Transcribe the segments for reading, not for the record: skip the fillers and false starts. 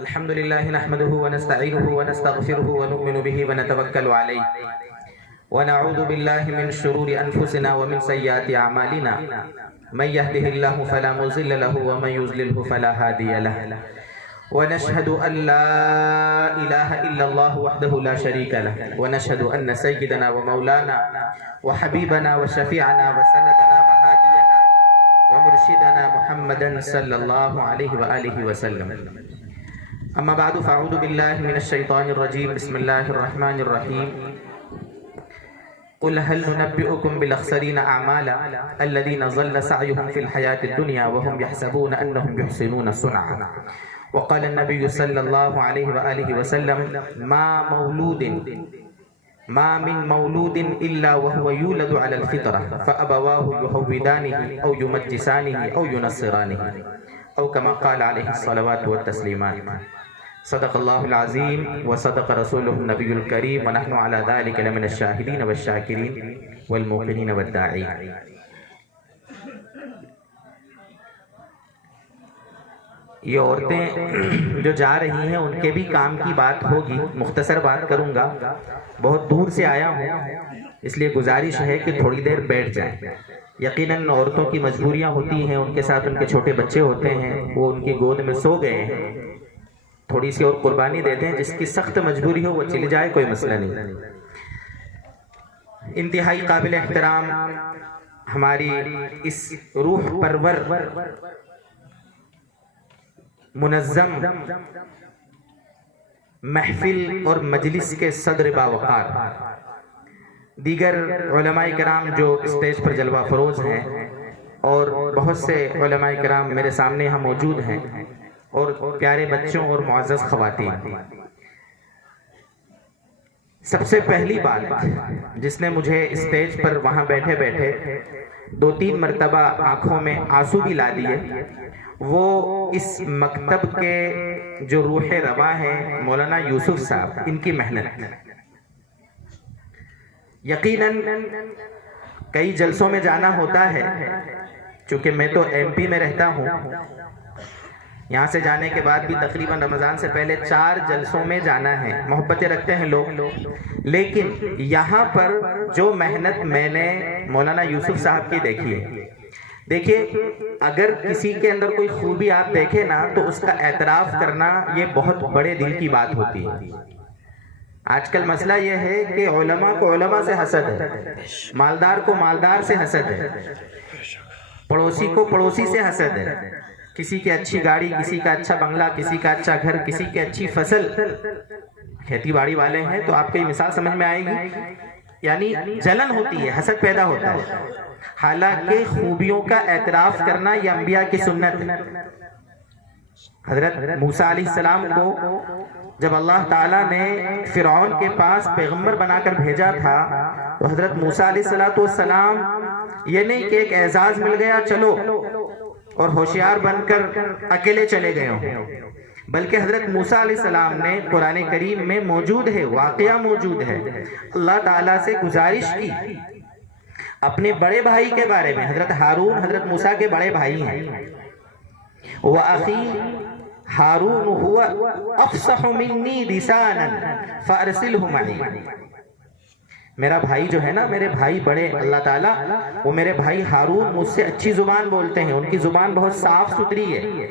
الحمد لله نحمده ونستعينه ونستغفره ونؤمن به ونتوكل عليه ونعوذ بالله من شرور أنفسنا ومن سيئات أعمالنا من يهده الله فلا مضل له ومن يضلله فلا هادي له ونشهد أن لا إله إلا الله وحده لا شريك له ونشهد أن سيدنا ومولانا وحبيبنا وشفيعنا وسندنا وهادينا ومرشدنا محمدا صلى الله عليه وآله وسلم. أما بعد فأعوذ بالله من الشيطان الرجيم. بسم الله الرحمن الرحيم. قل هل ننبئكم بالأخسرين أعمالا الذين ضل سعيهم في الحياة الدنيا وهم يحسبون أنهم يحسنون صنعا. وقال النبي صلى الله عليه وآله وسلم ما من مولود إلا وهو يولد على الفطرة فأبواه يهودانه أو يمجسانه أو ينصرانه أو كما قال عليه الصلوات والتسليمات. صدق الله العظيم وصدق رسوله النبي الكريم ونحن على ذلك لمن الشاهدين والشاكرين والموقنين والداعين. یہ عورتیں جو جا رہی ہیں ان کے بھی کام کی بات ہوگی، مختصر بات کروں گا. بہت دور سے آیا ہوں اس لیے گزارش ہے کہ تھوڑی دیر بیٹھ جائیں. یقیناً عورتوں کی مجبوریاں ہوتی ہیں، ان کے ساتھ ان کے چھوٹے بچے ہوتے ہیں، وہ ان کی گود میں سو گئے ہیں. تھوڑی سی اور قربانی دے دیں، جس کی سخت مجبوری ہو وہ چلی جائے، کوئی مسئلہ نہیں. انتہائی قابل احترام ہماری اس روح پرور منظم محفل اور مجلس کے صدر باوقار دیگر علماء کرام جو اسٹیج پر جلوہ فروز ہیں اور بہت سے علماء کرام میرے سامنے یہاں موجود ہیں اور پیارے بچوں اور معزز خواتین. سب سے پہلی بات جس نے مجھے اسٹیج پر وہاں بیٹھے بیٹھے 2-3 مرتبہ آنکھوں میں آنسو بھی لا دیے، وہ اس مکتب کے جو روح رواں ہیں مولانا یوسف صاحب، ان کی محنت. یقیناً کئی جلسوں میں جانا ہوتا ہے، چونکہ میں تو ایم پی میں رہتا ہوں. یہاں سے جانے کے بعد بھی تقریباً رمضان سے پہلے 4 جلسوں میں جانا ہے. محبتیں رکھتے ہیں لوگ، لیکن یہاں پر جو محنت میں نے مولانا یوسف صاحب کی دیکھی ہے، دیکھیے اگر کسی کے اندر کوئی خوبی آپ دیکھیں نا تو اس کا اعتراف کرنا یہ بہت بڑے دل کی بات ہوتی ہے. آج کل مسئلہ یہ ہے کہ علماء کو علماء سے حسد ہے، مالدار کو مالدار سے حسد ہے، پڑوسی کو پڑوسی سے حسد ہے. کسی کی اچھی گاڑی، کسی کا اچھا بنگلہ، کسی کا اچھا گھر، کسی کی اچھی فصل. کھیتی باڑی والے ہیں تو آپ کو یہ مثال سمجھ میں آئے گی. یعنی جلن ہوتی ہے، حسد پیدا ہوتا ہے. حالانکہ خوبیوں کا اعتراف کرنا یہ انبیاء کی سنت ہے. حضرت موسیٰ علیہ السلام کو جب اللہ تعالیٰ نے فرعون کے پاس پیغمبر بنا کر بھیجا تھا تو حضرت موسیٰ علیہ السلام یہ نہیں کہ ایک اعزاز مل گیا چلو اور ہوشیار بن کر اکیلے چلے گئے ہوں، بلکہ حضرت موسیٰ علیہ السلام نے قرآن کریم میں موجود ہے، واقعہ موجود ہے، اللہ تعالیٰ سے گزارش کی اپنے بڑے بھائی کے بارے میں. حضرت ہارون حضرت موسیٰ کے بڑے بھائی ہیں. وَأَخِي ہارون هُوَ أَفْصَحُ مِنِّي لِسَانًا فَأَرْسِلْهُ مَعِي. میرا بھائی جو ہے نا، میرے بھائی بڑے اللہ تعالیٰ، وہ میرے بھائی ہارون مجھ سے اچھی زبان بولتے ہیں، ان کی زبان بہت صاف ستھری ہے.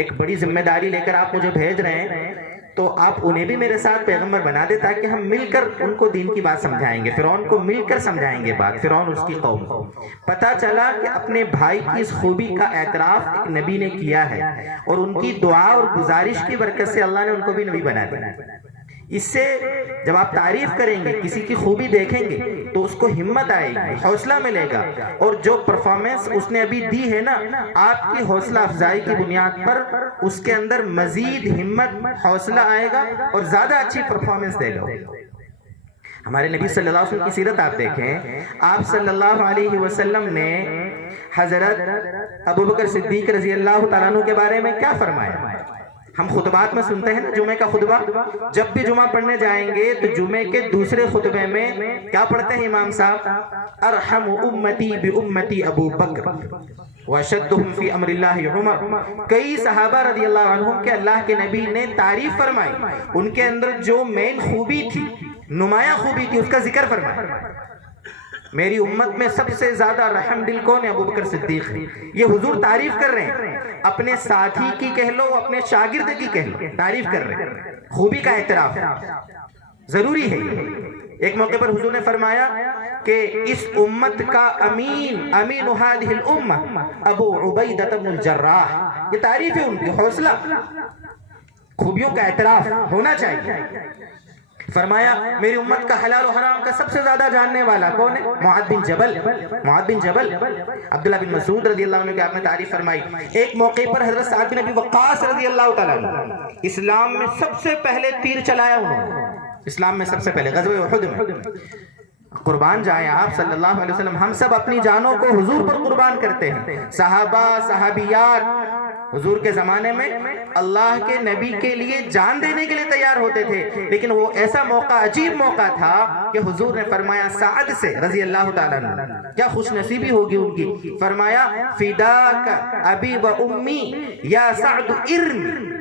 ایک بڑی ذمہ داری لے کر آپ مجھے بھیج رہے ہیں تو آپ انہیں بھی میرے ساتھ پیغمبر بنا دے تاکہ ہم مل کر ان کو دین کی بات سمجھائیں گے. فرعون کو مل کر سمجھائیں گے بات، فرعون اس کی قوم کو. پتہ چلا کہ اپنے بھائی کی اس خوبی کا اعتراف ایک نبی نے کیا ہے اور ان کی دعا اور گزارش کی برکت سے اللہ نے ان کو بھی نبی بنا دیا. اس سے جب آپ تعریف کریں گے، کسی کی خوبی دیکھیں گے تو اس کو ہمت آئے گی، حوصلہ ملے گا، اور جو پرفارمنس اس نے ابھی دی ہے نا، آپ کی حوصلہ افزائی کی بنیاد پر اس کے اندر مزید ہمت، حوصلہ آئے گا اور زیادہ اچھی پرفارمنس دے گا. ہمارے نبی صلی اللہ علیہ وسلم کی سیرت آپ دیکھیں. آپ صلی اللہ علیہ وسلم نے حضرت ابوبکر صدیق رضی اللہ تعالیٰ عنہ کے بارے میں کیا فرمایا؟ ہم خطبات میں سنتے ہیں نا جمعہ کا خطبہ، جب بھی جمعہ پڑھنے جائیں گے تو جمعے کے دوسرے خطبے میں کیا پڑھتے ہیں امام صاحب؟ ارحم امتی بی امتی ابو بکر. وَأَشَدُّهُمْ فِي أَمْرِ اللَّهِ عُمَرَ، کئی صحابہ رضی اللہ عنہم کے اللہ کے نبی نے تعریف فرمائی، ان کے اندر جو مین خوبی تھی، نمایاں خوبی تھی، اس کا ذکر فرمایا۔ میری امت میں سب سے زیادہ رحم دل کون ہے؟ ابو بکر صدیق ہے۔ یہ حضور تعریف کر رہے ہیں، اپنے ساتھی کی کہہ لو، اپنے شاگرد کی کہہ لو، تعریف کر رہے ہیں، خوبی کا اعتراف ضروری ہے۔ ایک موقع پر حضور نے فرمایا کہ اس امت کا امین هذه الامہ ابو عبیدہ بن الجراح، یہ تعریف ہے ان کی، حوصلہ، خوبیوں کا اعتراف ہونا چاہیے۔ فرمایا میری امت کا حلال و حرام کا سب سے زیادہ جاننے والا کون ہے؟ معاذ بن جبل، معاذ بن جبل۔ عبداللہ بن مسعود رضی اللہ عنہ کی آپ نے تعریف فرمائی۔ ایک موقع پر حضرت سعد بن ابی وقاص رضی اللہ تعالیٰ عنہ، اسلام میں سب سے پہلے تیر چلایا انہوں نے، اسلام میں سب سے پہلے غزوہ احد میں۔ قربان جائیں آپ صلی اللہ علیہ وسلم، ہم سب اپنی جانوں کو حضور پر قربان کرتے ہیں۔ صحابہ صحابیات حضور کے زمانے میں اللہ کے نبی کے لیے جان دینے کے لیے تیار ہوتے تھے، لیکن وہ ایسا موقع، عجیب موقع تھا کہ حضور نے فرمایا سعد سے رضی اللہ تعالیٰ عنہ، کیا خوش نصیبی ہوگی ان کی، فرمایا فداک ابی و امی یا سعد ارمی،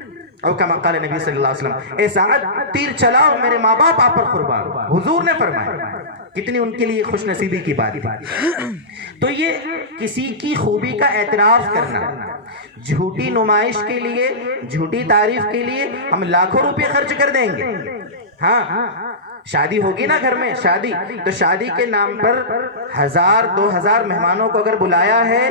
اور کما قال نبی صلی اللہ علیہ وسلم، اے سعد تیر چلاؤ، میرے ماں باپ آپ پر قربان، حضور نے فرمایا۔ کتنی ان کے لیے خوش نصیبی کی بات تھی۔ تو یہ کسی کی خوبی کا اعتراف کرنا، جھوٹی نمائش کے لیے، جھوٹی تعریف کے لیے ہم لاکھوں روپے خرچ کر دیں گے۔ ہاں شادی ہوگی نا گھر میں، شادی، تو شادی کے نام پر 1000 2000 مہمانوں کو اگر بلایا ہے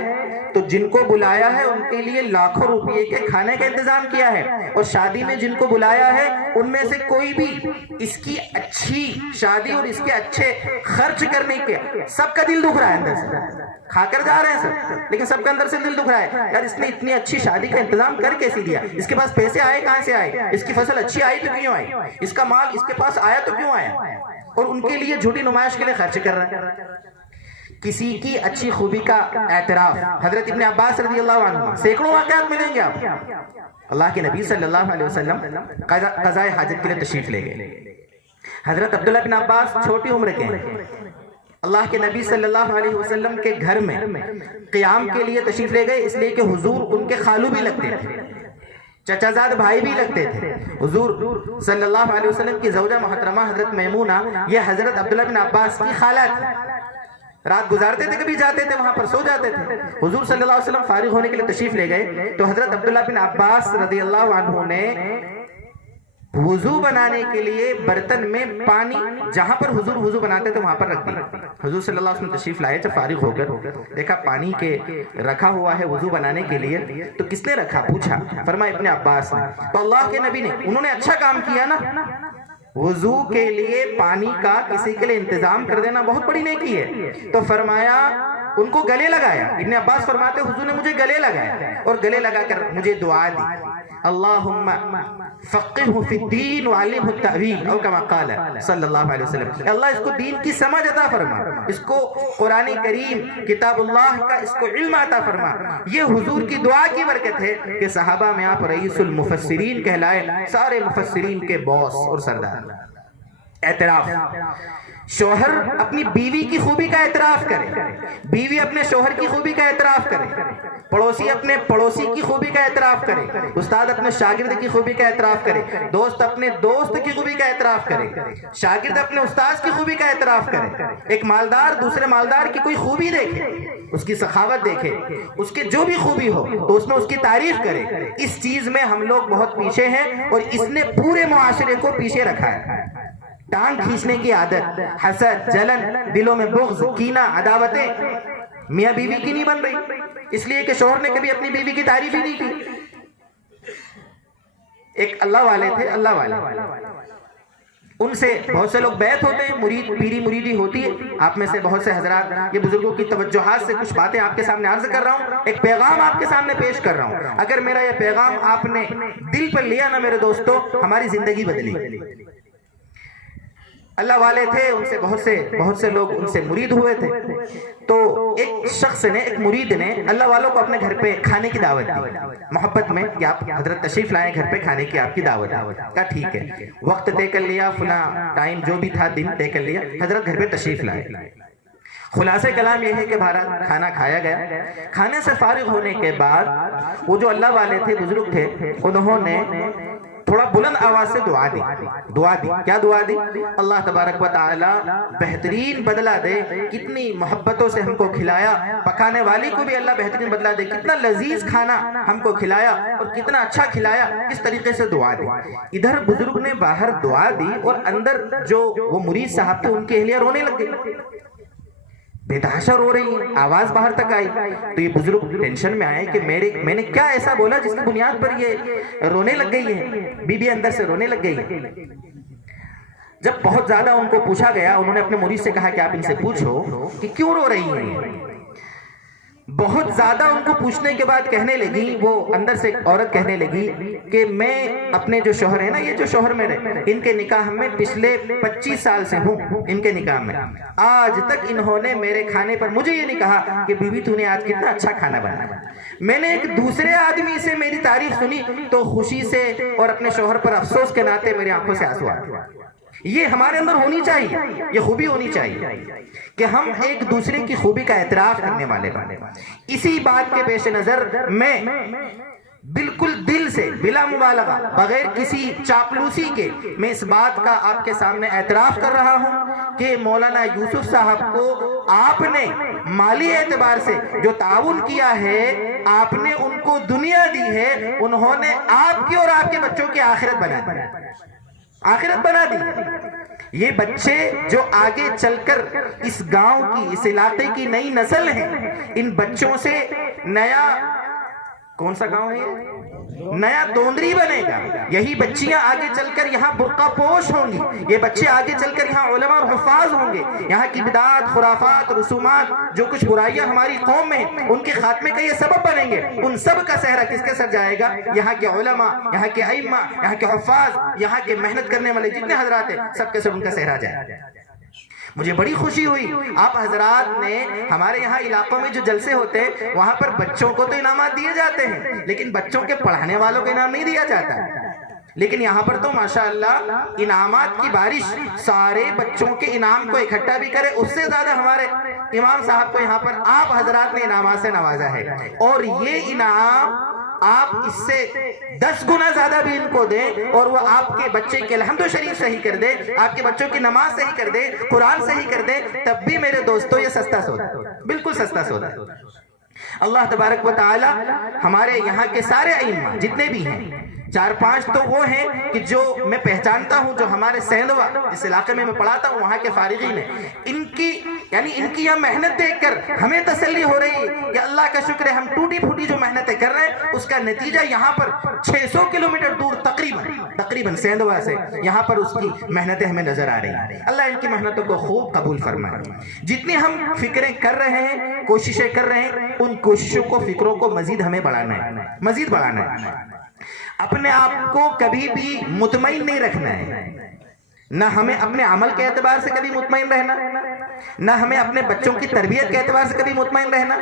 تو جن کو بلایا ہے ان کے لیے لاکھوں روپے کے کھانے کا انتظام کیا ہے، اور شادی میں جن کو بلایا ہے ان میں سے کوئی بھی اس کی اچھی شادی اور اس کے اچھے خرچ کرنے کے، سب کا دل دکھ رہا ہے اندر سے، کھا کر جا رہے ہیں سب، لیکن سب کا اندر سے دل دکھ رہا ہے، یار اس نے اتنی اچھی شادی کا انتظام کر کیسے دیا، اس کے پاس پیسے آئے کہاں سے آئے، اس کی فصل اچھی آئی تو کیوں آئی، اس کا مال اس کے پاس آیا تو کیوں آیا، اور ان کے لیے جھوٹی نمائش کے لیے خرچ کر رہے ہیں۔ کسی کی اچھی خوبی کا اعتراف، حضرت ابن عباس رضی اللہ عنہ، سینکڑوں واقعات ملیں گے آپ، اللہ کے نبی صلی اللہ علیہ وسلم قضاء حاجت کے لیے تشریف لے گئے۔ حضرت عبداللہ بن عباس چھوٹی عمر کے ہیں، اللہ کے نبی صلی اللہ علیہ وسلم کے گھر میں قیام کے لیے تشریف لے گئے، اس لیے کہ حضور ان کے خالو بھی لگتے تھے، چچا زاد بھائی بھی لگتے تھے۔ حضور صلی اللہ علیہ وسلم کی زوجہ محترمہ حضرت میمونہ، یہ حضرت عبداللہ بن عباس کی خالہ تھی، رات گزارتے تھے، کبھی جاتے تھے وہاں پر سو جاتے تھے۔ حضور صلی اللہ علیہ وسلم فارغ ہونے کے لیے تشریف لے گئے تو حضرت عبداللہ بن عباس رضی اللہ عنہ نے وضو بنانے کے لیے برتن میں پانی، جہاں پر حضور وضو بناتے تھے وہاں پر رکھ دیا۔ حضور صلی اللہ علیہ وسلم تشریف لائے، جب فارغ ہو کر دیکھا پانی کے رکھا ہوا ہے وضو بنانے کے لیے، تو کس نے رکھا پوچھا، فرمایا ابن عباس نے۔ تو اللہ کے نبی نے، انہوں نے اچھا کام کیا نا، وضو کے لیے پانی کا کسی کے لیے انتظام کر دینا بہت بڑی نیکی ہے۔ تو فرمایا ان کو گلے لگایا، ابن عباس فرماتے حضور نے مجھے گلے لگایا اور گلے لگا کر مجھے دعا دی، اللہم فقہہ فی الدین وعلمہ التأویل، او کما قال صلی اللہ علیہ وسلم، اللہ اس کو دین کی سمجھ عطا فرما، اس کو قرآن کریم کتاب اللہ کا اس کو علم عطا فرما۔ یہ حضور کی دعا کی برکت ہے کہ صحابہ میں آپ رئیس المفسرین کہلائے، سارے مفسرین کے باس اور سردار۔ اعتراف، شوہر اپنی بیوی کی خوبی کا اعتراف کرے، بیوی اپنے شوہر کی خوبی کا اعتراف کرے، پڑوسی اپنے پڑوسی کی خوبی کا اعتراف کرے، استاد اپنے شاگرد کی خوبی کا اعتراف کرے، دوست اپنے دوست کی خوبی کا اعتراف کرے، شاگرد اپنے استاد کی خوبی کا اعتراف کرے، ایک مالدار دوسرے مالدار کی کوئی خوبی دیکھے، اس کی سخاوت دیکھے، اس کے جو بھی خوبی ہو تو اس میں اس کی تعریف کرے۔ اس چیز میں ہم لوگ بہت پیچھے ہیں اور اس نے پورے معاشرے کو پیچھے رکھا ہے۔ ٹانگ کھینچنے کی عادت، حسد، جلن، دلوں میں بغض، کینہ، عداوتیں میاں بیوی کی نہیں بن رہی، اس لیے کہ شوہر نے کبھی اپنی بیوی کی تعریف ہی نہیں کی۔ ایک اللہ والے تھے، اللہ والے، ان سے بہت سے لوگ بیعت ہوتے ہیں، مرید پیری مریدی ہوتی ہے۔ آپ میں سے بہت سے حضرات یہ بزرگوں کی توجہات سے کچھ باتیں آپ کے سامنے عرض کر رہا ہوں، ایک پیغام آپ کے سامنے پیش کر رہا ہوں۔ اگر میرا یہ پیغام آپ نے دل پر لیا نا میرے دوستو، ہماری زندگی بدلی۔ اللہ والے تھے، ان سے بہت سے لوگ ان سے مرید ہوئے تھے۔ تو ایک شخص نے، ایک مرید نے اللہ والوں کو اپنے گھر پہ کھانے کی دعوت دی، محبت میں کہ آپ حضرت تشریف لائیں گھر پہ، کھانے کی آپ کی دعوت۔ کہا ٹھیک ہے، وقت طے کر لیا، فلاں ٹائم جو بھی تھا دن طے کر لیا، حضرت گھر پہ تشریف لائے۔ خلاصہ کلام یہ ہے کہ کھانا کھایا گیا. کھانے سے فارغ ہونے کے بعد وہ جو اللہ والے تھے، بزرگ تھے، انہوں نے تھوڑا بلند آواز سے دعا دی. کیا دعا دی؟ اللہ تبارک و تعالی بہترین بدلہ دے، کتنی محبتوں سے ہم کو کھلایا، پکانے والی کو بھی اللہ بہترین بدلہ دے، کتنا لذیذ کھانا ہم کو کھلایا اور کتنا اچھا کھلایا. اس طریقے سے دعا دی. ادھر بزرگ نے باہر دعا دی اور اندر جو وہ مرید صاحب تھے ان کی اہلیہ رونے لگ گئی، بے تحاشا رو رہی ہیں، آواز باہر تک آئی. تو یہ بزرگ ٹینشن میں آئے کہ میں نے کیا ایسا بولا جس کی بنیاد پر یہ رونے لگ گئی ہے. بی بی اندر سے رونے لگ گئی ہے. جب بہت زیادہ ان کو پوچھا گیا، انہوں نے اپنے مرید سے کہا کہ آپ ان سے پوچھو کہ کیوں رو رہی ہیں. بہت زیادہ ان کو پوچھنے کے بعد کہنے لگی، وہ اندر سے ایک عورت کہنے لگی کہ میں اپنے جو شوہر ہیں نا، یہ جو شوہر میرے، ان کے نکاح میں پچھلے 25 سال سے ہوں، ان کے نکاح میں آج تک انہوں نے میرے کھانے پر مجھے یہ نہیں کہا کہ بی بی تو نے آج کتنا اچھا کھانا بنایا. میں نے ایک دوسرے آدمی سے میری تعریف سنی تو خوشی سے اور اپنے شوہر پر افسوس کے ناطے میری آنکھوں سے آنسو آتے. یہ ہمارے اندر ہونی چاہیے، یہ خوبی ہونی چاہیے کہ ہم ایک دوسرے کی خوبی کا اعتراف کرنے والے بنے. اسی بات کے پیش نظر میں بالکل دل سے، بلا مبالغہ، بغیر کسی چاپلوسی کے، میں اس بات کا آپ کے سامنے اعتراف کر رہا ہوں کہ مولانا یوسف صاحب کو آپ نے مالی اعتبار سے جو تعاون کیا ہے، آپ نے ان کو دنیا دی ہے، انہوں نے آپ کی اور آپ کے بچوں کی آخرت بنا دی. یہ بچے جو آگے چل کر اس گاؤں کی، اس علاقے کی نئی نسل ہیں، ان بچوں سے نیا، کون سا گاؤں ہے، نیا دوندری بنے گا. یہی بچیاں آگے چل کر یہاں برقع پوش ہوں گی، یہ بچے آگے چل کر یہاں علماء اور حفاظ ہوں گے. یہاں کی بدعات، خرافات، رسومات، جو کچھ برائیاں ہماری قوم میں ہیں، ان کے خاتمے کا یہ سبب بنیں گے. ان سب کا صحرا کس کے سر جائے گا؟ یہاں کے علماء، یہاں کے ائمہ، یہاں کے حفاظ، یہاں کے محنت کرنے والے جتنے حضرات ہیں، سب کے سر ان کا صحرا جائے. مجھے بڑی خوشی ہوئی، آپ حضرات نے ہمارے یہاں علاقوں میں جو جلسے ہوتے ہیں وہاں پر بچوں کو تو انعامات دیے جاتے ہیں، لیکن بچوں کے پڑھانے والوں کو انعام نہیں دیا جاتا. لیکن یہاں پر تو ماشاءاللہ انعامات کی بارش، سارے بچوں کے انعام کو اکٹھا بھی کرے، اس سے زیادہ ہمارے امام صاحب کو یہاں پر آپ حضرات نے انعامات سے نوازا ہے. اور یہ انعام آپ اس سے 10 گنا زیادہ بھی ان کو دیں اور وہ آپ کے بچے کے الحمد شریف صحیح کر دے، آپ کے بچوں کی نماز صحیح کر دے، قرآن صحیح کر دے، تب بھی میرے دوستو یہ سستا سودا، بالکل سستا سودا. اللہ تبارک و تعالی ہمارے یہاں کے سارے ائمہ جتنے بھی ہیں، 4-5 تو وہ ہیں کہ جو میں پہچانتا ہوں، جو ہمارے سیندوا جس علاقے میں پڑھاتا ہوں وہاں کے فارغین ہیں، ان کی یہ محنت دیکھ کر ہمیں تسلی ہو رہی ہے کہ اللہ کا شکر ہے، ہم ٹوٹی پھوٹی جو محنتیں کر رہے ہیں اس کا نتیجہ یہاں پر 600 کلومیٹر دور تقریباً سیندوا سے یہاں پر اس کی محنتیں ہمیں نظر آ رہی ہیں. اللہ ان کی محنتوں کو خوب قبول فرمائے. جتنی ہم فکریں کر رہے ہیں، کوششیں کر رہے ہیں، ان کوششوں کو، فکروں کو مزید ہمیں بڑھانا ہے. اپنے آپ کو کبھی بھی مطمئن نہیں رکھنا ہے. نہ ہمیں اپنے عمل کے اعتبار سے کبھی مطمئن رہنا، نہ ہمیں اپنے بچوں کی تربیت کے اعتبار سے کبھی مطمئن رہنا،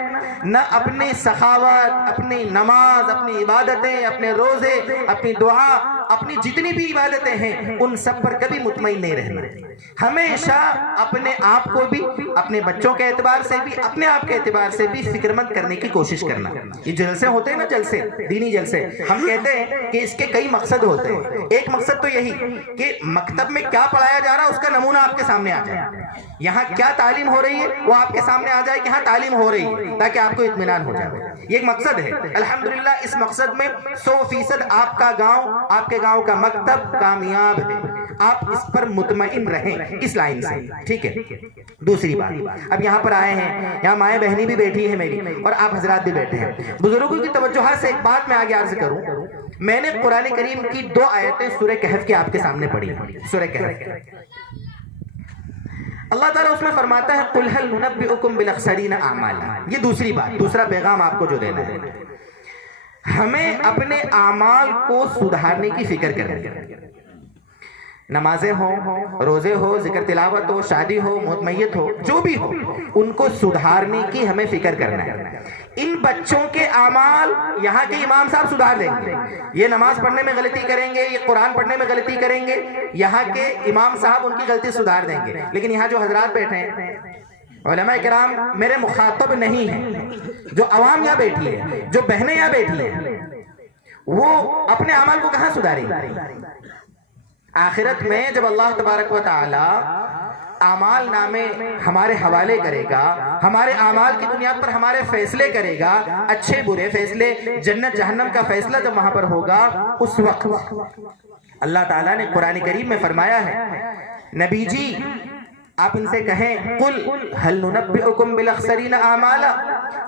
نہ اپنی سخاوت، اپنی نماز، اپنی عبادتیں، اپنے روزے، اپنی دعا، اپنی جتنی بھی عبادتیں ہیں ان سب پر کبھی مطمئن نہیں رہنا. ہمیشہ اپنے آپ کو بھی، اپنے بچوں کے اعتبار سے بھی، اپنے آپ کے اعتبار سے بھی فکر مند کرنے کی کوشش کرنا. یہ جلسے ہوتے ہیں نا، جلسے، دینی جلسے، ہم کہتے ہیں کہ اس کے کئی مقصد ہوتے ہیں. ایک مقصد تو یہی کہ مکتب میں کیا پڑھایا جا رہا ہے اس کا نمونہ آپ کے سامنے آ جائے، یہاں کیا تعلیم ہو رہی ہے وہ آپ کے سامنے آ جائے کہ ہاں تعلیم ہو رہی ہے، تاکہ آپ کو اطمینان ہو جائے. یہ ایک مقصد ہے. الحمدللہ اس مقصد میں 100% آپ کا گاؤں، آپ کے گاؤں کا مکتب کامیاب ہے. آپ اس پر مطمئن رہیں اس لائن سے، ٹھیک ہے. دوسری بات، اب یہاں پر آئے ہیں، یہاں مائیں بہنی بھی بیٹھی ہیں میری اور آپ حضرات بھی بیٹھے ہیں. بزرگوں کی توجہات سے ایک بات میں آگے عرض کروں. میں نے قرآن کریم کی 2 آیتیں سورہ کہف کی آپ کے سامنے پڑھی. سورہ کہف، اللہ تعالیٰ اس میں فرماتا ہے قُلْ هَلْ نُنَبِّئُكُمْ بِالْأَخْسَرِينَ أَعْمَالًا. یہ دوسری بات، دوسرا پیغام آپ کو جو دینا ہے، ہمیں اپنے اعمال کو سدھارنے کی فکر کرنی ہے. نمازیں ہوں، روزے ہو، ذکر تلاوت ہو، شادی ہو، موت میت ہو، جو بھی ہو، ان کو سدھارنے کی ہمیں فکر کرنا ہے. ان بچوں کے اعمال یہاں کے امام صاحب سدھار دیں گے. یہ نماز پڑھنے میں غلطی کریں گے، یہ قرآن پڑھنے میں غلطی کریں گے، یہاں کے امام صاحب ان کی غلطی سدھار دیں گے. لیکن یہاں جو حضرات بیٹھے ہیں علماء کرام میرے مخاطب نہیں ہیں، جو عوام یہاں بیٹھی ہے، جو بہنیں یہاں بیٹھی ہیں، وہ اپنے اعمال کو کہاں سدھاریں گی؟ آخرت میں جب اللہ تبارک و تعالی اعمال نامے ہمارے حوالے کرے گا، ہمارے اعمال کی بنیاد پر ہمارے فیصلے کرے گا، اچھے برے فیصلے، جنت جہنم کا فیصلہ جب وہاں پر ہوگا، اس وقت اللہ تعالیٰ نے قرآن کریم میں فرمایا ہے، نبی جی آپ ان سے کہیں قل هل ننبئکم بالاخسرین اعمالا،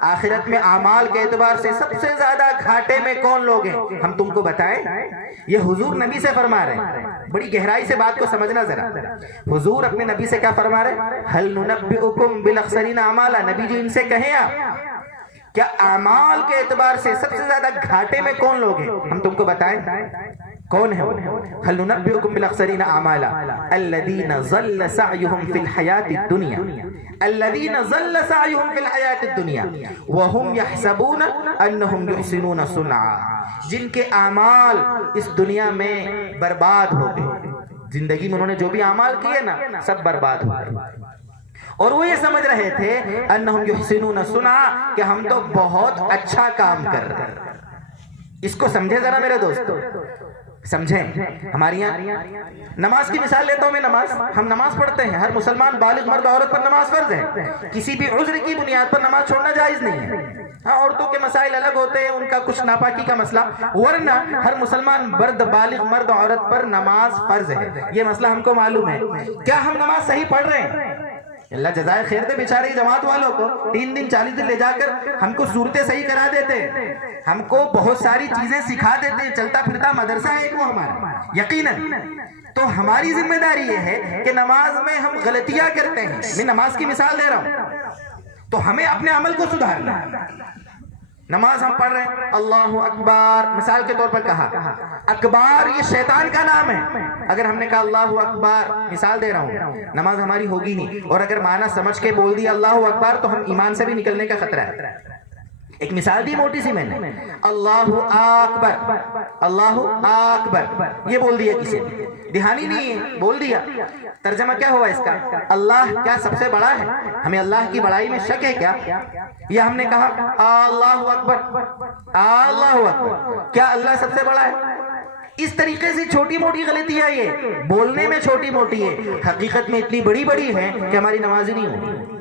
آخرت میں اعمال کے اعتبار سے سب سے زیادہ گھاٹے میں کون لوگ ہیں، ہم تم کو بتائیں؟ یہ حضور نبی سے فرما رہے ہیں، بڑی گہرائی سے بات کو سمجھنا ذرا، حضور اپنے نبی سے کیا فرما رہے ہیں؟ هل ننبئکم بالاخسرین اعمالا، نبی جی ان سے کہیں آپ کیا اعمال کے اعتبار سے سب سے زیادہ گھاٹے میں کون لوگ ہیں، ہم تم کو بتائیں؟ کون ہے وہ؟ هل ننبئکم بالاخسرین اعمالا الذین ضل سعیہم فی الحیاۃ الدنیا، الذین ضل سعیہم فی الحیاۃ الدنیا وہم یحسبون انہم یحسنون صنعا، جن کے اعمال اس دنیا میں برباد ہو گئے، زندگی میں انہوں نے جو بھی اعمال کیے نا سب برباد ہو گئے، اور وہ یہ سمجھ رہے تھے انہم یحسنون صنعا کہ ہم تو بہت اچھا کام کر رہے ہیں۔ اس کو سمجھے ذرا میرے دوستو، سمجھیں۔ ہماری یہاں نماز کی مثال لیتا ہوں میں، ہم نماز پڑھتے ہیں، ہر مسلمان بالغ مرد عورت پر نماز فرض ہے، کسی بھی عذر کی بنیاد پر نماز چھوڑنا جائز نہیں ہے۔ ہاں عورتوں کے مسائل الگ ہوتے ہیں، ان کا کچھ ناپاکی کا مسئلہ، ورنہ ہر مسلمان بالغ مرد عورت پر نماز فرض ہے، یہ مسئلہ ہم کو معلوم ہے۔ کیا ہم نماز صحیح پڑھ رہے ہیں؟ اللہ جزائے خیر دے بیچارے جماعت والوں کو، 3 دن 40 دن لے جا کر ہم کو صورتیں صحیح کرا دیتے ہیں، ہم کو بہت ساری چیزیں سکھا دیتے ہیں، چلتا پھرتا مدرسہ ہے ایک وہ ہمارا، یقیناً۔ تو ہماری ذمہ داری یہ ہے کہ نماز میں ہم غلطیاں کرتے ہیں، میں نماز کی مثال دے رہا ہوں، تو ہمیں اپنے عمل کو سدھارنا۔ نماز ہم پڑھ رہے ہیں، اللہ اکبر مثال کے طور پر کہا، اکبر یہ شیطان کا نام ہے، اگر ہم نے کہا اللہ اکبر، مثال دے رہا ہوں، نماز ہماری ہوگی نہیں، اور اگر معنی سمجھ کے بول دیا اللہ اکبر تو ہم ایمان سے بھی نکلنے کا خطرہ ہے۔ ایک مثال دی موٹی سی میں نے، اللہ اکبر، اللہ اکبر یہ بول دیا کسی نے، دہانی نہیں ہے، بول دیا، ترجمہ کیا ہوا اس کا؟ اللہ کیا سب سے بڑا ہے؟ ہمیں اللہ کی بڑائی میں شک ہے کیا؟ یا ہم نے کہا اللہ اکبر، اللہ اکبر، کیا اللہ سب سے بڑا ہے؟ اس طریقے سے چھوٹی موٹی غلطیاں یہ بولنے میں چھوٹی موٹی ہے، حقیقت میں اتنی بڑی بڑی ہے کہ ہماری نماز ہی نہیں ہوتی۔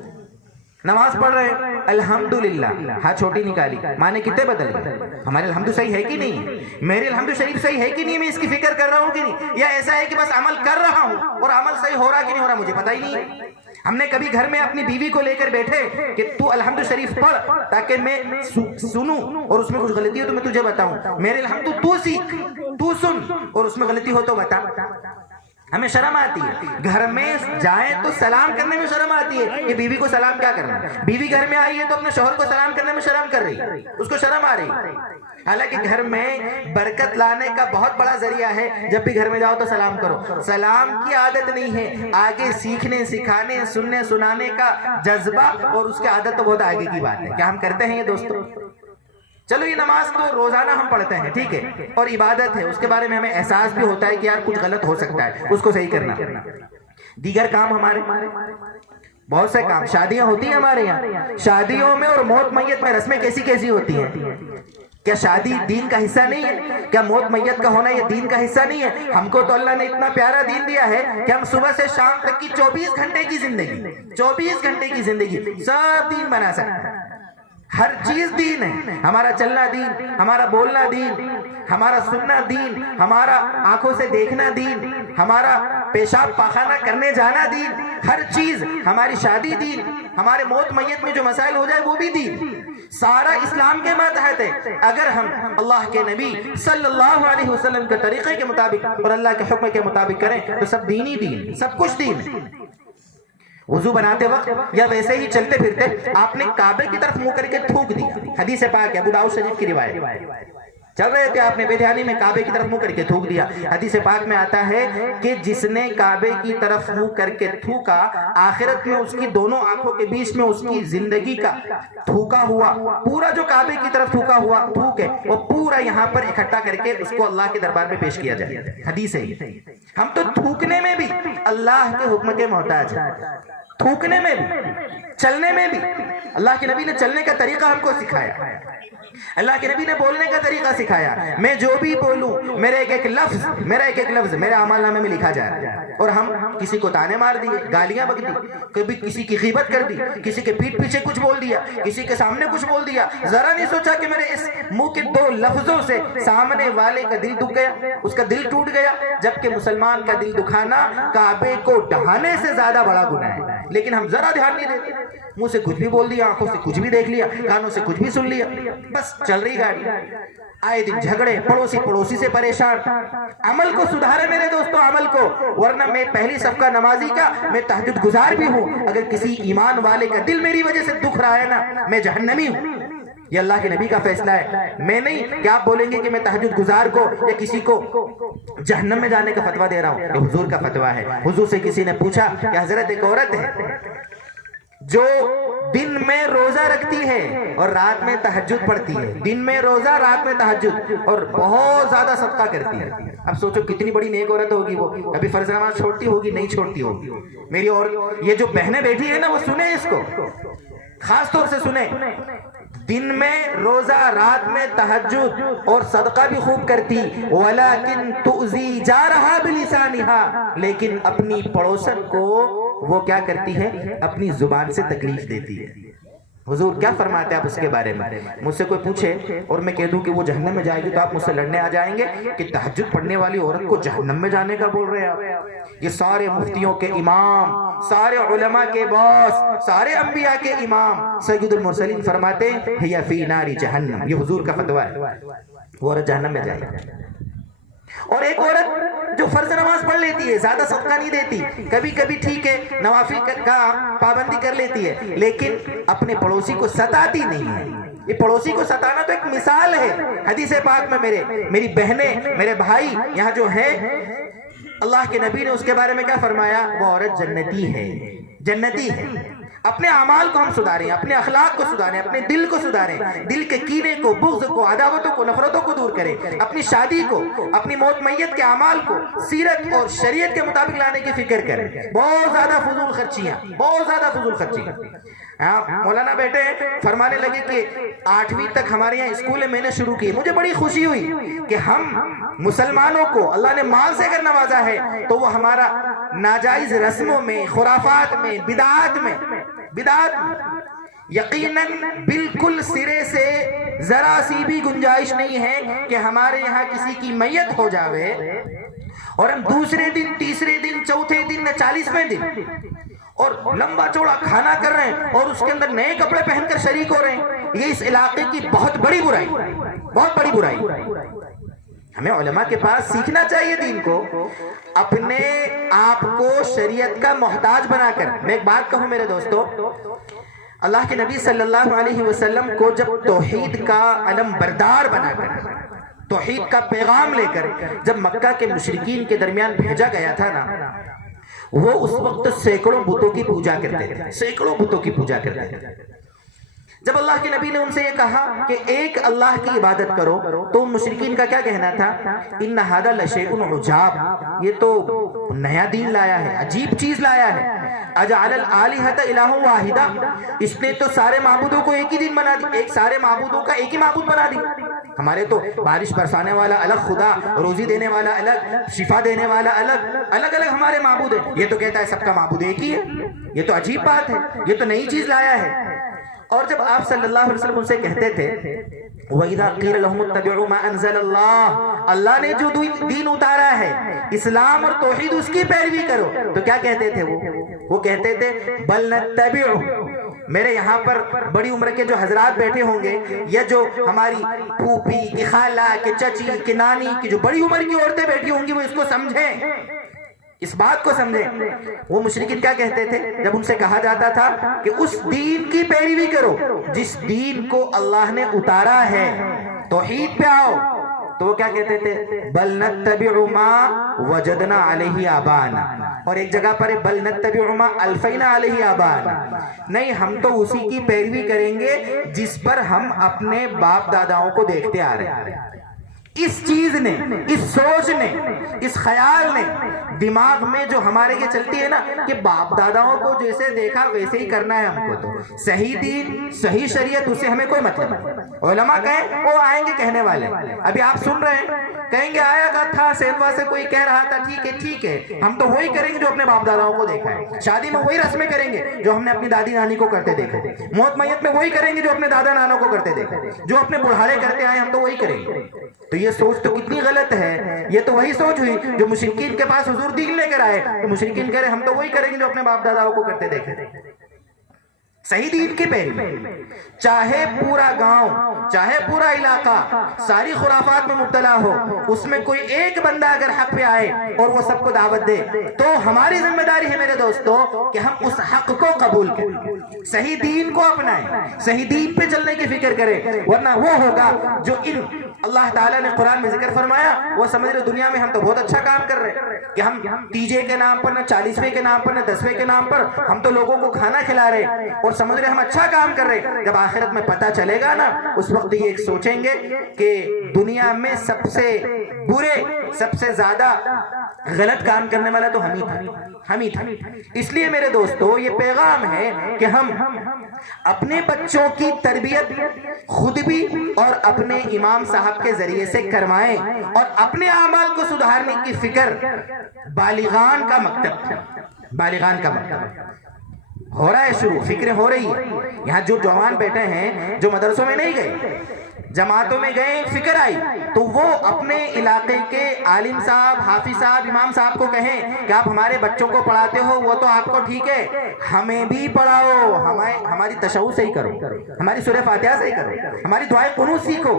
نماز پڑھ رہے ہیں الحمدللہ، ہاں چھوٹی نکالی، معنی کتنے بدل گئے؟ ہمارے الحمد صحیح ہے کہ نہیں؟ میرے الحمد شریف صحیح ہے کہ نہیں؟ میں اس کی فکر کر رہا ہوں کہ نہیں؟ یا ایسا ہے کہ بس عمل کر رہا ہوں اور عمل صحیح ہو رہا کہ نہیں ہو رہا مجھے پتہ ہی نہیں ہے۔ ہم نے کبھی گھر میں اپنی بیوی کو لے کر بیٹھے کہ تو الحمد شریف پڑھ تاکہ میں سنوں اور اس میں کچھ غلطی ہو تو میں تجھے بتاؤں، میرے الحمد تو سیکھ، تو سن اور اس میں غلطی ہو تو بتا۔ ہمیں شرم آتی ہے، گھر میں جائیں تو سلام کرنے میں شرم آتی ہے کہ بیوی کو سلام کیا کرنا ہے، بیوی گھر میں آئی ہے تو اپنے شوہر کو سلام کرنے میں شرم کر رہی ہے، اس کو شرم آ رہی ہے، حالانکہ گھر میں برکت لانے کا بہت بڑا ذریعہ ہے، جب بھی گھر میں جاؤ تو سلام کرو۔ سلام کی عادت نہیں ہے، آگے سیکھنے سکھانے سننے سنانے کا جذبہ اور اس کی عادت تو بہت آگے کی بات ہے۔ کیا ہم کرتے ہیں یہ دوستو؟ چلو یہ نماز تو روزانہ ہم پڑھتے ہیں، ٹھیک ہے، اور عبادت ہے، اس کے بارے میں ہمیں احساس بھی ہوتا ہے کہ یار کچھ غلط ہو سکتا ہے، اس کو صحیح کرنا۔ دیگر کام ہمارے بہت سے کام، شادیاں ہوتی ہیں ہمارے یہاں، شادیوں میں اور موت میت میں رسمیں کیسی کیسی ہوتی ہیں؟ کیا شادی دین کا حصہ نہیں ہے؟ کیا موت میت کا ہونا یہ دین کا حصہ نہیں ہے؟ ہم کو تو اللہ نے اتنا پیارا دین دیا ہے کہ ہم صبح سے شام تک کی 24 گھنٹے کی زندگی، 24 گھنٹے کی زندگی سب دین بنا سکتے ہیں، ہر چیز دین ہے، ہمارا چلنا دین، ہمارا بولنا دین، ہمارا سننا دین، ہمارا آنکھوں سے دیکھنا دین، ہمارا پیشاب پاخانہ کرنے جانا دین، ہر چیز، ہماری شادی دین، ہمارے موت میت میں جو مسائل ہو جائے وہ بھی دین، سارا اسلام کے ماتحت ہے۔ اگر ہم اللہ کے نبی صلی اللہ علیہ وسلم کے طریقے کے مطابق اور اللہ کے حکم کے مطابق کریں تو سب دین ہی دین، سب کچھ دین ہے۔ وضو بناتے وقت یا ویسے ہی چلتے پھرتے آپ نے کعبے کی طرف منہ کر کے تھوک دیا، حدیث پاک ہے، ابو داؤد شریف کی روایت، چل رہے تھے آپ نے بے دھیانی میں کعبے کی طرف منہ کر کے تھوک دیا، حدیث پاک میں آتا ہے کہ جس نے کعبے کی طرف منہ کر کے تھوکا، آخرت میں اس کی دونوں آنکھوں کے بیچ میں اس کی زندگی کا تھوکا ہوا پورا جو کعبے کی طرف تھوکا ہوا تھوک ہے وہ پورا یہاں پر اکٹھا کر کے اس کو اللہ کے دربار میں پیش کیا جائے، حدیث ہے۔ ہم تو تھوکنے میں بھی اللہ کے حکم کے محتاج ہیں، تھوکنے میں بھی چلنے میں بھی اللہ کے نبی نے چلنے کا طریقہ ہم کو سکھایا، اللہ کے نبی نے بولنے کا طریقہ سکھایا۔ میں جو بھی بولوں میرا ایک ایک لفظ میرے اعمال نامے میں لکھا جائے۔ اور ہم کسی کو تانے مار دیے، گالیاں بک دی، کبھی کسی کی غیبت کر دی، کسی کے پیٹھ پیچھے کچھ بول دیا، کسی کے سامنے کچھ بول دیا، ذرا نہیں سوچا کہ میرے اس منہ کے 2 لفظوں سے سامنے والے کا دل دکھ گیا، اس کا دل ٹوٹ گیا، جبکہ مسلمان کا دل دکھانا کعبے کو ڈھانے سے زیادہ بڑا گناہ ہے، لیکن ہم ذرا دھیان نہیں دیتے۔ منہ سے کچھ بھی بول دیا، آنکھوں سے کچھ بھی دیکھ لیا، کانوں سے کچھ بھی سن لیا، بس چل رہی گاڑی، آئے دن جھگڑے، پڑوسی سے پریشان۔ عمل کو سدھارے میرے دوستو، عمل کو، ورنہ میں پہلی صف کا نمازی کا میں تہجد گزار بھی ہوں، اگر کسی ایمان والے کا دل میری وجہ سے دکھ رہا ہے نا، میں جہنمی ہوں۔ یہ اللہ کے نبی کا فیصلہ ہے، میں نہیں کہ آپ بولیں گے کہ میں تہجد گزار کو یا کسی کو جہنم میں جانے کا فتویٰ دے رہا ہوں، یہ حضور کا فتویٰ ہے۔ حضور سے کسی نے پوچھا کہ حضرت ایک عورت ہے جو دن میں روزہ رکھتی ہے اور رات میں تہجد پڑھتی ہے، دن میں روزہ رات میں تہجد، اور بہت زیادہ صدقہ کرتی ہے، اب سوچو کتنی بڑی نیک عورت ہوگی وہ، کبھی فرض نماز چھوڑتی ہوگی نہیں چھوڑتی ہوگی میری، اور یہ جو بہنیں بیٹھی ہیں نا وہ سنیں اس کو، خاص طور سے سنیں، دن میں روزہ رات میں تہجد اور صدقہ بھی خوب کرتی، وَلَكِن تُؤْذِي جَارَهَا بِلِسَانِهَا، لیکن اپنی پڑوسن کو وہ کیا کرتی ہے؟ اپنی زبان سے تکلیف دیتی ہے۔ حضور کیا فرماتے ہیں آپ اس کے بارے میں؟ مجھ سے کوئی پوچھے اور میں کہہ دوں کہ وہ جہنم میں جائے گی تو آپ مجھ سے لڑنے آ جائیں گے کہ تہجد پڑھنے والی عورت کو جہنم میں جانے کا بول رہے ہیں آپ؟ یہ سارے مفتیوں کے امام، سارے علماء کے باس، سارے انبیاء کے امام سید المرسلین فرماتے ہیں ہی فی نار جہنم، یہ حضور کا فتویٰ ہے، وہ عورت جہنم میں جائے گی۔ اور ایک عورت جو فرض نماز پڑھ لیتی ہے، زیادہ صدقہ نہیں دیتی، کبھی کبھی ٹھیک ہے نوافل کا پابندی کر لیتی ہے، لیکن اپنے پڑوسی کو ستاتی نہیں ہے۔ یہ پڑوسی کو ستانا تو ایک مثال ہے، حدیث پاک میں میری بہنیں، میرے بھائی یہاں جو ہیں، اللہ کے نبی نے اس کے بارے میں کیا فرمایا؟ وہ عورت جنتی ہے، جنتی ہے۔ اپنے اعمال کو ہم سدھاریں، اپنے اخلاق کو سدھاریں، اپنے دل کو سدھاریں، دل کے کینے کو، بغض کو، عداوتوں کو، نفرتوں کو دور کریں، اپنی شادی کو، اپنی موت میت کے اعمال کو سیرت اور شریعت کے مطابق لانے کی فکر کریں۔ بہت زیادہ فضول خرچیاں، بہت زیادہ فضول خرچیاں۔ مولانا بیٹے فرمانے لگے کہ 8ویں تک ہمارے یہاں اسکول میں نے شروع کی، مجھے بڑی خوشی ہوئی کہ ہم مسلمانوں کو اللہ نے مال سے اگر نوازا ہے تو وہ ہمارا ناجائز رسموں میں، خرافات میں، بدعات میں یقیناً بالکل سرے سے ذرا سی بھی گنجائش نہیں ہے کہ ہمارے یہاں کسی کی میت ہو جاوے اور ہم دوسرے دن، تیسرے دن، چوتھے دن، 40ویں دن اور لمبا چوڑا کھانا کر رہے ہیں اور اس کے اندر نئے کپڑے پہن کر شریک ہو رہے ہیں۔ یہ اس علاقے کی بہت بڑی برائی، بہت بڑی برائی۔ ہمیں علماء کے پاس سیکھنا چاہیے دین کو، اپنے آپ کو شریعت کا محتاج بنا کر۔ میں ایک بات کہوں میرے دوستو، اللہ کے نبی صلی اللہ علیہ وسلم کو جب توحید کا علم بردار بنا کر، توحید کا پیغام لے کر جب مکہ کے مشرکین کے درمیان بھیجا گیا تھا نا، وہ اس وقت سینکڑوں بتوں کی پوجا کرتے تھے، سینکڑوں بتوں کی پوجا کرتے تھے۔ جب اللہ کے نبی نے ان سے یہ کہا کہ ایک اللہ کی عبادت کرو تو ان مشرکین کا کیا کہنا تھا؟ ان ھذا لشیء عجاب، یہ تو نیا دین لایا ہے، عجیب چیز لایا ہے۔ اجعل الآلہۃ الہ واحدہ، اس نے تو سارے معبودوں کو ایک ہی دین بنا دی، ایک سارے معبودوں کا ایک ہی معبود بنا دی۔ ہمارے تو بارش برسانے والا الگ خدا، روزی دینے والا الگ، شفا دینے والا الگ، الگ الگ ہمارے معبود ہیں، یہ تو کہتا ہے سب کا معبود ایک ہی ہے۔ یہ تو عجیب بات ہے، یہ تو نئی چیز لایا ہے۔ اور جب آپ صلی اللہ علیہ وسلم ان سے کہتے تھے وَإِذَا قِيلَ لَهُمُ اتَّبِعُوا مَا أَنزَلَ اللَّهُ، اللہ نے جو دین اتارا ہے، اسلام اور توحید، اس کی پیروی کرو، تو کیا کہتے تھے وہ کہتے تھے بَلْ نَتَّبِعُ۔ میرے یہاں پر بڑی عمر کے جو حضرات بیٹھے ہوں گے، یا جو ہماری پھوپھی کی خالہ کی چچی کی نانی کی جو بڑی عمر کی عورتیں بیٹھی ہوں گی، وہ اس کو سمجھیں، اس بات کو سمجھیں۔ وہ مشرکین کیا کہتے تھے جب ان سے کہا جاتا تھا کہ اس دین کی پیروی کرو جس دین کو اللہ نے اتارا ہے، توحید پہ آؤ، تو وہ کیا کہتے تھے؟ بل نتبع ما وجدنا علیہ آبانا، اور ایک جگہ پر بل نتبع ما الفینا علیہ آبانا، نہیں ہم تو اسی کی پیروی کریں گے جس پر ہم اپنے باپ داداؤں کو دیکھتے آ رہے ہیں۔ اس چیز نے، اس سوچ نے، اس خیال نے دماغ میں جو ہمارے یہ چلتی ہے نا کہ باپ داداؤں کو جیسے دیکھا ویسے ہی کرنا ہے ہم کو، تو صحیح دین صحیح شریعت اس سے ہمیں کوئی مطلب نہیں۔ علماء کہیں وہ آئیں گے کہنے والے، ابھی آپ سن رہے ہیں، کہیں گے آیا تھا سیدوا سے کوئی کہہ رہا تھا، ٹھیک ہے ہم تو وہی کریں گے جو اپنے باپ داداؤں کو دیکھا ہے، شادی میں وہی رسمیں کریں گے جو ہم نے اپنی دادی نانی کو کرتے دیکھے، موت میت میں وہی کریں گے جو اپنے دادا نانوں کو کرتے دیکھے، جو اپنے بڑھارے کرتے آئے ہم تو وہی کریں گے۔ تو یہ سوچ تو کتنی غلط ہے، یہ تو وہی سوچ ہوئی جو مشرکین کے پاس حضور دین لے کر آئے، تو مشرکین کہہ رہے ہم تو وہی کریں گے جو اپنے باپ داداؤں کو کرتے دیکھے۔ صحیح دین کی پیروی، چاہے پورا گاؤں چاہے پورا علاقہ ساری خرافات میں مبتلا ہو، اس میں کوئی ایک بندہ اگر حق پہ آئے اور وہ سب کو دعوت دے، تو ہماری ذمہ داری ہے میرے دوستو کہ ہم اس حق کو قبول کریں، صحیح دین کو اپنائیں، صحیح دین پہ چلنے کی فکر کریں، ورنہ وہ ہوگا جو اللہ تعالیٰ نے قرآن میں ذکر فرمایا، وہ سمجھ رہے دنیا میں ہم تو بہت اچھا کام کر رہے ہیں کہ ہم تیجے کے نام پر، نہ 40ویں کے نام پر، نہ 10ویں کے نام پر ہم تو لوگوں کو کھانا کھلا رہے ہیں اور سمجھ رہے ہم اچھا کام کر رہے۔ جب آخرت میں پتہ چلے گا نا، اس وقت یہ سوچیں گے کہ دنیا میں سب سے برے، سب سے زیادہ غلط کام کرنے والا تو ہم ہی تھا۔ اس لیے میرے دوستو یہ پیغام ہے کہ ہم اپنے بچوں کی تربیت خود بھی اور اپنے امام صاحب کے ذریعے سے کروائیں، اور اپنے اعمال کو سدھارنے کی فکر بالغان کا مکتب ہو رہا ہے شروع، فکریں ہو رہی ہے۔ یہاں جو جوان بیٹھے ہیں جو مدرسوں میں نہیں گئے، جماعتوں میں گئے، فکر آئی تو وہ اپنے علاقے کے عالم صاحب، حافظ صاحب، امام صاحب کو کہیں کہ آپ ہمارے بچوں کو پڑھاتے ہو، وہ تو آپ کو ٹھیک ہے، ہمیں بھی پڑھاؤ، ہماری تشہد سے ہی کرو، ہماری سورہ فاتحہ سے ہی کرو، ہماری دعائے قنوت سیکھو،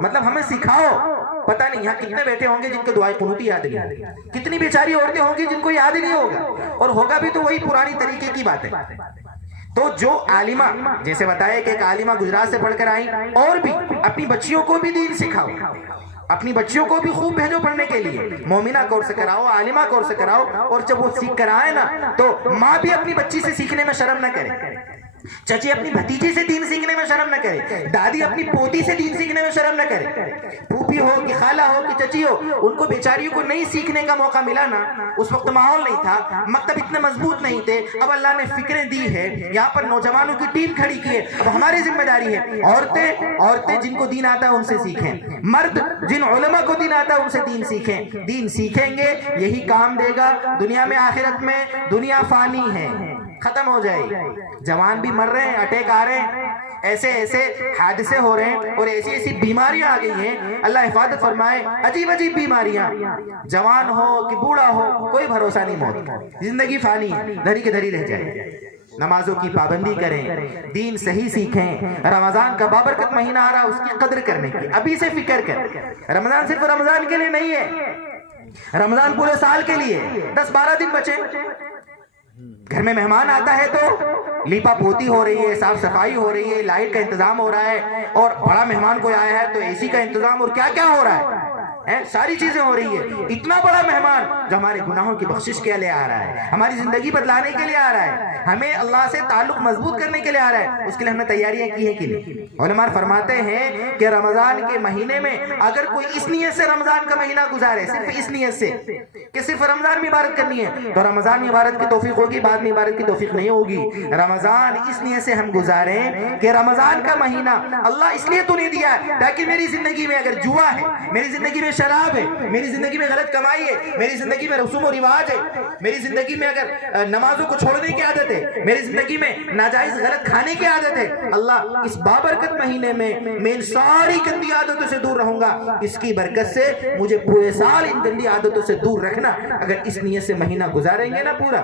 مطلب ہمیں سکھاؤ۔ پتہ نہیں یہاں کتنے بیٹھے ہوں گے جن کو دعائے قنوت یاد نہیں ہوگی، کتنی بیچاری عورتیں ہوں گی جن کو یاد ہی نہیں ہوگا، اور ہوگا بھی تو وہی پرانی طریقے کی بات ہے۔ تو جو عالمہ، جیسے بتایا کہ ایک عالمہ گجرات سے پڑھ کر آئیں، اور بھی اپنی بچیوں کو بھی دین سکھاؤ، اپنی بچیوں کو بھی خوب بھیجو پڑھنے کے لیے، مومنہ کورس کراؤ، عالمہ کورس کراؤ، اور جب وہ سیکھ کر آئے نا تو ماں بھی اپنی بچی سے سیکھنے میں شرم نہ کرے، چچی اپنی بھتیجی سے دین سیکھنے میں شرم نہ کرے، دادی اپنی پوتی سے دین سیکھنے میں شرم نہ کرے، پھوپھی ہو کہ خالہ ہو کہ چچی ہو، ان کو بیچاریوں کو نہیں سیکھنے کا موقع ملا نا، اس وقت ماحول نہیں تھا، مکتب اتنے مضبوط نہیں تھے، اب اللہ نے فکریں دی ہے، یہاں پر نوجوانوں کی ٹیم کھڑی کی ہے، اب ہماری ذمہ داری ہے، عورتیں جن کو دین آتا ہے ان سے سیکھیں، مرد جن علماء کو دین آتا ہے ان سے دین سیکھیں، دین سیکھیں گے یہی کام دے گا دنیا میں آخرت میں۔ دنیا فانی ہے، ختم ہو جائے گی، جوان بھی مر رہے ہیں، اٹیک آ رہے ہیں، ایسے حادثے ہو رہے ہیں، اور ایسی بیماریاں آ گئی ہیں، اللہ حفاظت فرمائے، عجیب بیماریاں، جوان ہو کہ بوڑھا ہو کوئی بھروسہ نہیں موت، زندگی فانی ہے، دھری کے دھری رہ جائے۔ نمازوں کی پابندی کریں، دین صحیح سیکھیں، رمضان کا بابرکت مہینہ آ رہا اس کی قدر کرنے کی ابھی سے فکر کر، رمضان صرف رمضان کے لیے نہیں ہے، رمضان پورے سال کے لیے، 10-12 دن بچے، گھر میں مہمان آتا ہے تو لیپا پوتی ہو رہی ہے، صاف صفائی ہو رہی ہے، لائٹ کا انتظام ہو رہا ہے، اور بڑا مہمان کوئی آیا ہے تو اے سی کا انتظام، اور کیا کیا ہو رہا ہے، ساری چیزیں ہو رہی ہے۔ اتنا بڑا مہمان جو ہمارے گناہوں کی بخشش کے لیے آ رہا ہے، ہماری زندگی بدلانے کے لیے آ رہا ہے، ہمیں اللہ سے تعلق مضبوط کرنے کے لیے آ رہا ہے، اس کے لیے ہم نے تیاریاں کی ہیں کہ نہیں؟ علماء فرماتے ہیں کہ رمضان کے مہینے میں اگر کوئی اس نیت سے رمضان کا مہینہ گزارے، صرف اس نیت سے کہ صرف رمضان میں عبادت کرنی ہے، تو رمضان میں عبادت کی توفیق ہوگی، بعد میں عبادت کی توفیق نہیں ہوگی۔ رمضان اس نیت سے ہم گزاریں کہ رمضان کا مہینہ اللہ اس لیے تو نہیں دیا ہے تاکہ میری زندگی میں اگر جوا ہے، میری زندگی میں شراب ہے، میری زندگی میں غلط کمائی ہے، میری زندگی میں رسوم و رواج ہے، میری زندگی میں اگر نمازوں کو چھوڑنے کی عادت ہے، میری زندگی میں ناجائز غلط کھانے کی عادت ہے، اللہ اس بابرکت مہینے میں میں ان ساری گندی عادتوں سے دور رہوں گا، اس کی برکت سے مجھے پورے سال ان گندی عادتوں سے دور رکھنا۔ اگر اس نیت سے مہینہ گزاریں گے نا پورا،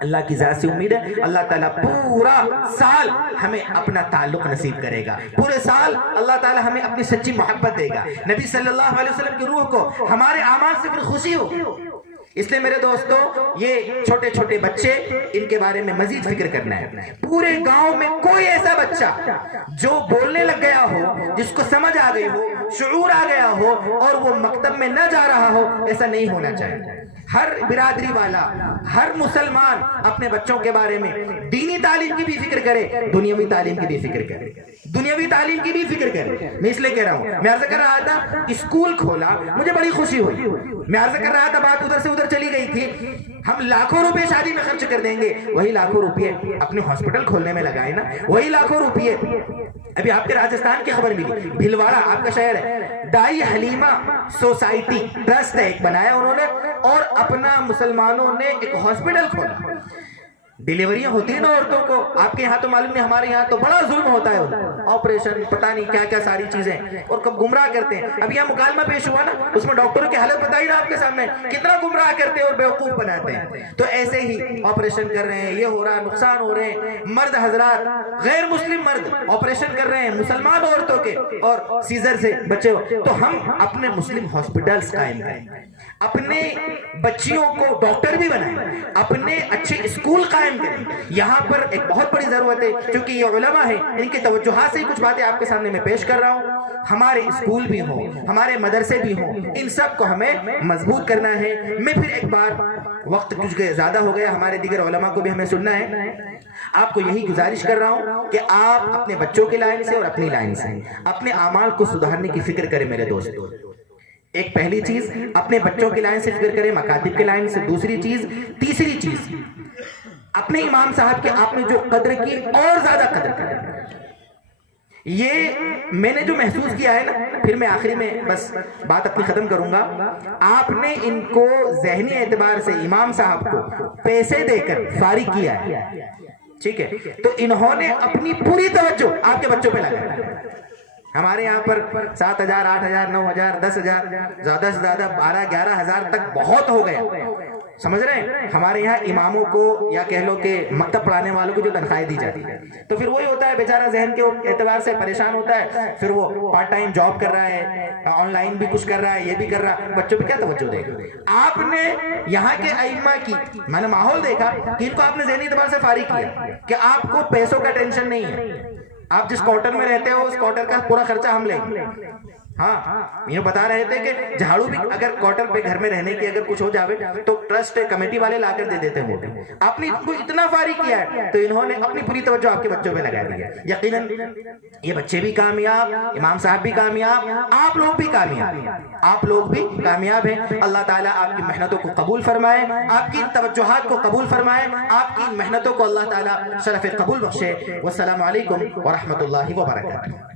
اللہ کی ذات سے امید ہے اللہ تعالیٰ پورا سال ہمیں اپنا تعلق نصیب کرے گا، پورے سال اللہ تعالیٰ ہمیں اپنی سچی محبت دے گا، نبی صلی اللہ علیہ وسلم کی روح کو ہمارے اعمال سے پھر خوشی ہو۔ اس لیے میرے دوستو یہ چھوٹے چھوٹے بچے، ان کے بارے میں مزید فکر کرنا ہے۔ پورے گاؤں میں کوئی ایسا بچہ جو بولنے لگ گیا ہو، جس کو سمجھ آ گئی ہو، شعور آ گیا ہو، اور وہ مکتب میں نہ جا رہا ہو، ایسا نہیں ہونا چاہیے۔ ہر برادری والا، ہر مسلمان اپنے بچوں کے بارے میں دینی تعلیم کی بھی فکر کرے، دنیاوی تعلیم کی بھی فکر کرے۔ دنیاوی تعلیم کی بھی فکر کریں. میں اس لیے کہہ رہا ہوں, میں عرض کر رہا تھا اسکول کھولا, مجھے بڑی خوشی ہوئی. میں عرض کر رہا تھا بات ادھر سے ادھر چلی گئی تھی, ہم لاکھوں روپے شادی میں خرچ کر دیں گے, وہی لاکھوں روپے اپنے ہاسپٹل کھولنے میں لگائے نا, وہی لاکھوں روپے. ابھی آپ کے راجستھان کی خبر ملی, بھلواڑہ آپ کا شہر ہے, دائی حلیمہ سوسائٹی ٹرسٹ ایک بنایا انہوں نے, اور اپنا مسلمانوں نے ایک ہاسپٹل کھولا. ڈیلیوریاں ہوتی ہیں نا عورتوں کو, آپ کے یہاں تو معلوم نہیں, ہمارے یہاں تو بڑا ظلم ہوتا ہے, آپریشن پتہ نہیں کیا کیا ساری چیزیں, اور کب گمراہ کرتے ہیں. اب یہاں مکالمہ پیش ہوا نا, اس میں ڈاکٹروں کی حالت بتائی نا آپ کے سامنے, کتنا گمراہ کرتے ہیں اور بیوقوف بناتے ہیں. تو ایسے ہی آپریشن کر رہے ہیں, یہ ہو رہا ہے, نقصان ہو رہے ہیں. مرد حضرات, غیر مسلم مرد آپریشن کر رہے ہیں مسلمان عورتوں کے, اور سیزر سے بچے ہو. تو ہم اپنے مسلم ہاسپٹلز قائم کریں, اپنے بچیوں کو ڈاکٹر بھی بنائیں, اپنے اچھے اسکول قائم کریں. یہاں پر ایک بہت بڑی ضرورت ہے, کیونکہ یہ علماء ہیں, ان کی توجہات سے کچھ باتیں آپ کے سامنے میں پیش کر رہا ہوں. ہمارے اسکول بھی ہوں, ہمارے مدرسے بھی ہوں, ان سب کو ہمیں مضبوط کرنا ہے. میں پھر ایک بار, وقت کچھ زیادہ ہو گیا, ہمارے دیگر علماء کو بھی ہمیں سننا ہے, آپ کو یہی گزارش کر رہا ہوں کہ آپ اپنے بچوں کی لائن سے اور اپنی لائن سے اپنے اعمال کو سدھارنے کی فکر کریں میرے دوست. ایک پہلی چیز اپنے بچوں کی لائن سے فکر کریں, مکاتب کی لائن سے. دوسری چیز, تیسری چیز, اپنے امام صاحب کے آپ نے جو قدر کی اور زیادہ قدر کریں. یہ میں نے جو محسوس کیا ہے نا, پھر میں آخری میں بس بات اپنی ختم کروں گا. آپ نے ان کو ذہنی اعتبار سے امام صاحب کو پیسے دے کر فارغ کیا ہے, ٹھیک ہے, تو انہوں نے اپنی پوری توجہ آپ کے بچوں پہ لگائی. ہمارے یہاں پر 7,000 8,000 9,000 10,000 زیادہ سے زیادہ 12-11 ہزار تک بہت ہو گیا. سمجھ رہے ہیں, ہمارے یہاں اماموں کو یا کہہ لو کہ مکتب پڑھانے والوں کو جو تنخواہیں دی جاتی ہے, تو پھر وہی ہوتا ہے بیچارہ ذہن کے اعتبار سے پریشان ہوتا ہے, پھر وہ پارٹ ٹائم جاب کر رہا ہے, آن لائن بھی کچھ کر رہا ہے, یہ بھی کر رہا ہے, بچوں پہ کیا توجہ دے گا. آپ نے یہاں کے ائمہ کی, میں نے ماحول دیکھا کہ ان کو آپ نے ذہنی اعتبار سے فارغ کیا کہ آپ کو پیسوں کا ٹینشن نہیں ہے, آپ جس کوارٹر میں رہتے ہو اس کوارٹر کا پورا خرچہ ہم لیں گے. ہاں, یہ بتا رہے تھے کہ جھاڑو بھی اگر کوارٹر پہ گھر میں رہنے کی اگر کچھ ہو جاوے تو ٹرسٹ کمیٹی والے لا کر دے دیتے ہیں. آپ نے ان کو اتنا فارغ کیا ہے, تو انہوں نے اپنی پوری توجہ آپ کے بچوں پہ لگا دی ہے. یقیناً یہ بچے بھی کامیاب, امام صاحب بھی کامیاب, آپ لوگ بھی کامیاب, آپ لوگ بھی کامیاب ہیں. اللہ تعالیٰ آپ کی محنتوں کو قبول فرمائے, آپ کی توجہات کو قبول فرمائے, آپ کی محنتوں کو اللہ تعالیٰ شرف قبول بخشے. والسلام علیکم ورحمۃ اللہ وبرکاتہ.